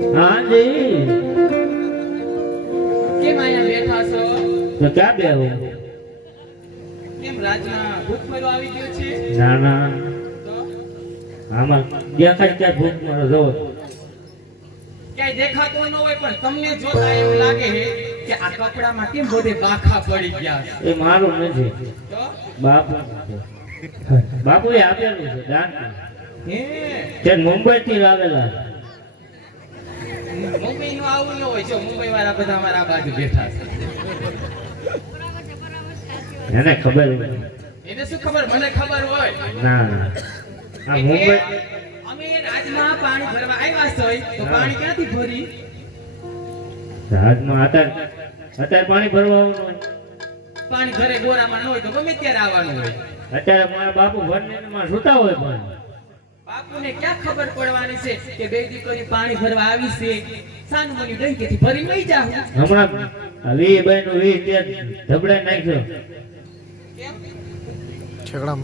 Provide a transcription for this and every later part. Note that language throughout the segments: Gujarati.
હાજી. કેમ અહીંયા બેઠા છો? તો ક્યાં બેહું? કેમ રાજમાં ભૂખમરો આવી ગયો છે? ના ના. આમાં દેખાય ક્યાં ભૂખ મારો ક્યાંય દેખાતો ન હોય પણ તમને જોતા એવું લાગે કે આ કપડામાં કેમ બધે બાખા પડી ગયા એ મારું નથી. બાપુ બાપુએ આપેલું છે દાન હે? તે મુંબઈ થી લાવેલા મુંબઈ નું આવું ન હોય જો મુંબઈ વાળા બધા અમારા બાજુ બેઠા છે. એને ખબર એને શું ખબર? મને ખબર હોય. ના ના. આ મુંબઈ અમે રાજમાં પાણી ભરવા આવ્યા છે તો પાણી ક્યાંથી ભરી? રાજમાં અત્યારે અત્યારે પાણી ભરવા આવવાનું હોય. પાણી ઘરે ગોરામાં ન હોય તો ગમે ત્યારે આવવાનું હોય. અત્યારે મારા બાપુ ભરને સુતા હોય પણ. બાપુને ક્યાં ખબર પડવાની છે કે બે દીકરી પાણી ભરવા આવી છે? સાનું બની ડંકેથી ભરી લઈ જા હમણાં વી બેન વી તે ધબડાઈ નાખ્યો. કેમ?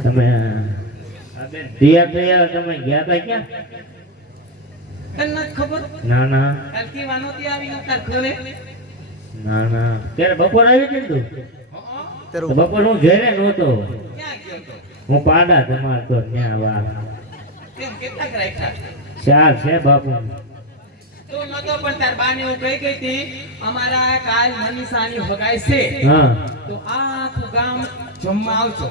તમે આ બેન તૈયાર થયા તમે ગયા તા ક્યાં? તને ખબર? ના ના. આવી ઘરે? ત્યારે બપોર આવી ગયો તું? બપોર હું ઘેરે નહોતો. ક્યાં ગયો તો? હું પાડા તમાર તો ત્યાં વા. કેમ કેટલાક રાખ્યા ચાર છે બાપુ તો નતો પણ તાર બાને હું કહી ગઈ હતી અમારા કાલ મનીષાની ભગાઈ છે. હા. તો આખું ગામ જમવા આવજો.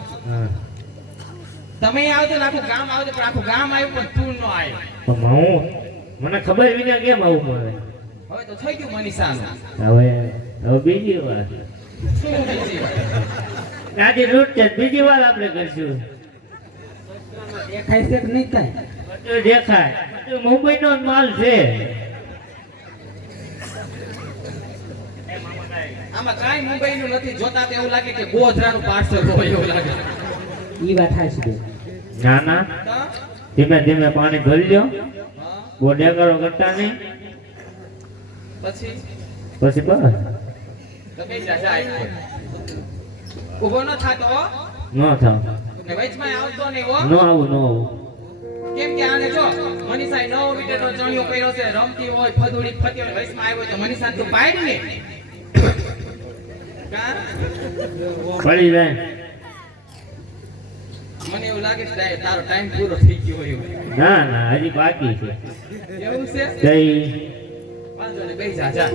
તમે આવજો ને આખું ગામ આવજો પણ આખું ગામ આવ્યું પણ તું ન આવ્યો. હું? મને ખબર વિના કેમ આવું પડે? હવે તો થઈ ગયું મનીષાનું. હવે હવે બીજી વાર. આજે રૂટ છે બીજી વાર આપણે કરશું. દેખાય છે કે નહીં કાંઈ? દેખાય. મુંબઈ નો માલ છે. આમાં કાંઈ મુંબઈનું નથી. જોતા એવું લાગે કે ગોધરાનું પાર્સલ હોય એવું લાગે. ઈ વાત થાય છે. ના ના. ધીમે ધીમે પાણી ભરી લ્યો. હા, કરતા નહીં. પછી? પછી બસ. તમે ન થાતો હો. ન થાવ. ને વચમાં આવતો નહીં હો. ન આવું ન આવું. કેમ કે આને જો મનીષાએ નવો ચણિયો કર્યો છે રમતી હોય ફદુડી ફતી હોય વચમાં આવ્યો તો મનીષાને તું પાડ ને. પડી મને એવું લાગે છે તારો ટાઈમ પૂરો થઈ ગયો હોય ના ના હજી બાકી છે. એવું છે? વાંધો નહીં બેસી જા.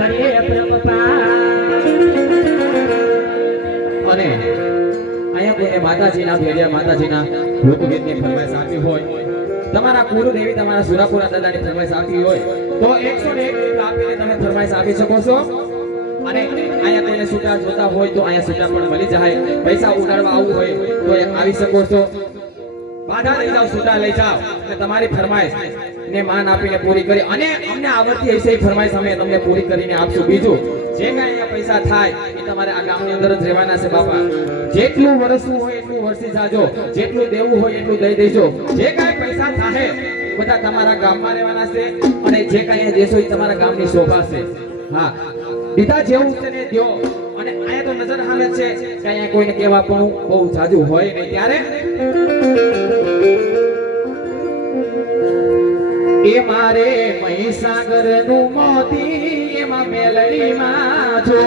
અને અહીંયા કોઈને માતાજીના ભેડિયા માતાજીના લોકગીતની ફરમાઈશ આપી હોય, તમારા કુળદેવી તમારા સુરાપુરા દાદાની ફરમાઈશ આપી હોય, તો એકસો ને એક આપીને તમે ફરમાઈશ આપી શકો છો. અને અહીંયા કોઈને સૂટા જોતા હોય તો અહીંયા સૂટા પણ મળી જાય. પૈસા ઉઠાડવા આવવું હોય તો આવી શકો છો. બાધા લઈ જાઓ સૂટા લઈ જાઓ. અને તમારી ફરમાઈશ ને માન આપીને પૂરી કરી અને અમને આવડતી હશે ફરમાઈશ અમે તમને પૂરી કરીને આપશું. બીજું, જે કાંઈ અહીંયા પૈસા થાય એ તમારે આ ગામની અંદર જ રહેવાના છે બાપા. જેટલું વરસવું હોય એટલું વરસી જાજો. જેટલું દેવું હોય એટલું દઈ દેજો. જે કાંઈ પૈસા થાય બધા તમારા ગામમાં રહેવાના છે અને જે કાંઈ દેશો એ તમારા ગામની શોભા છે. હા. દીધા જેવું છે ને દ્યો. અને અહીંયા તો નજર હાલે છે કે અહીંયા કોઈને કહેવા પણ બહુ જાજુ હોય નહીં. ત્યારે એ મારે મહીસાગરનું મોતી એમાં મેલડીમાં જો